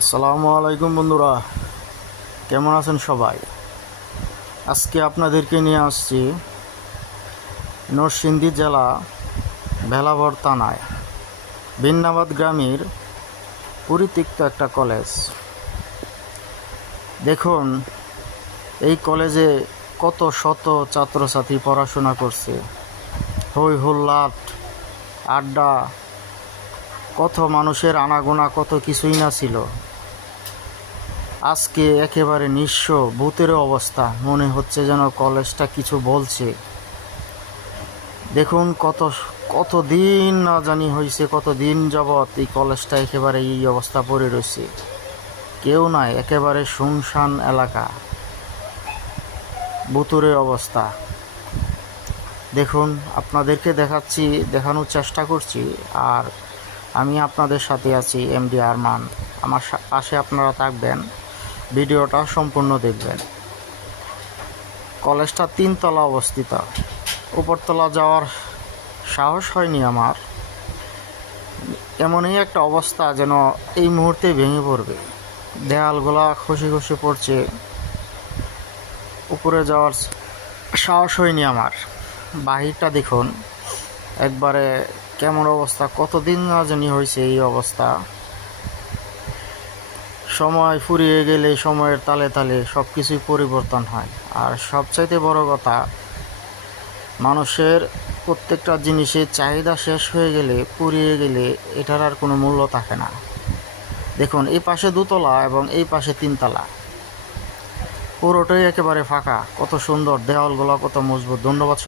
আসসালামু আলাইকুম বন্ধুরা, কেমন আছেন সবাই? আজকে আপনাদেরকে নিয়ে আসছি নরসিংদী জেলা ভেলাবর থানায় বিন্নাবাদ গ্রামের পরিত্যক্ত একটা কলেজ। দেখুন, এই কলেজে কত শত ছাত্রছাত্রী পড়াশোনা করছে। হই হুল্লাট, আড্ডা, কত মানুষের আনাগোনা, কত কিছুই না ছিল। আজকে একেবারে নিঃস্ব ভূতের অবস্থা, মনে হচ্ছে যেন কলেজটা কিছু বলছে। দেখুন, কত দিন না জানি হয়েছে, কত দিন যাবৎ এই কলেজটা একেবারে এই অবস্থা পড়ে রয়েছে। কেউ নাই, একেবারে শুনশান এলাকা, ভূতুরে অবস্থা। দেখুন, আপনাদেরকে দেখানোর চেষ্টা করছি, আর আমি আপনাদের সাথে আছি এমডি আরমান। আমার পাশে আপনারা থাকবেন, ভিডিওটা সম্পূর্ণ দেখবেন। কলেজটা 3 তলা অবস্থিত। উপরতলা যাওয়ার সাহস হয়নি আমার। এমনই একটা অবস্থা যেন এই মুহূর্তে ভেঙে পড়বে। দেয়ালগুলা খসে খসে পড়ছে, উপরে যাওয়ার সাহস হয়নি আমার। বাহিরটা দেখুন, একবারে কেমন অবস্থা, কতদিন না জানি হয়েছে এই অবস্থা। সময় ফুরিয়ে গেলে সময়ের তালে তালে সব কিছুই পরিবর্তন হয়। আর সবচাইতে বড় কথা, মানুষের প্রত্যেকটা জিনিসের চাহিদা শেষ হয়ে গেলে, পুড়িয়ে গেলে এটার আর কোনো মূল্য থাকে না। দেখুন, এই পাশে 2 তলা এবং এই পাশে 3 তলা, পুরোটাই একেবারে ফাঁকা। কত সুন্দর দেওয়ালগুলো, কত মজবুত। ধন্যবাদ।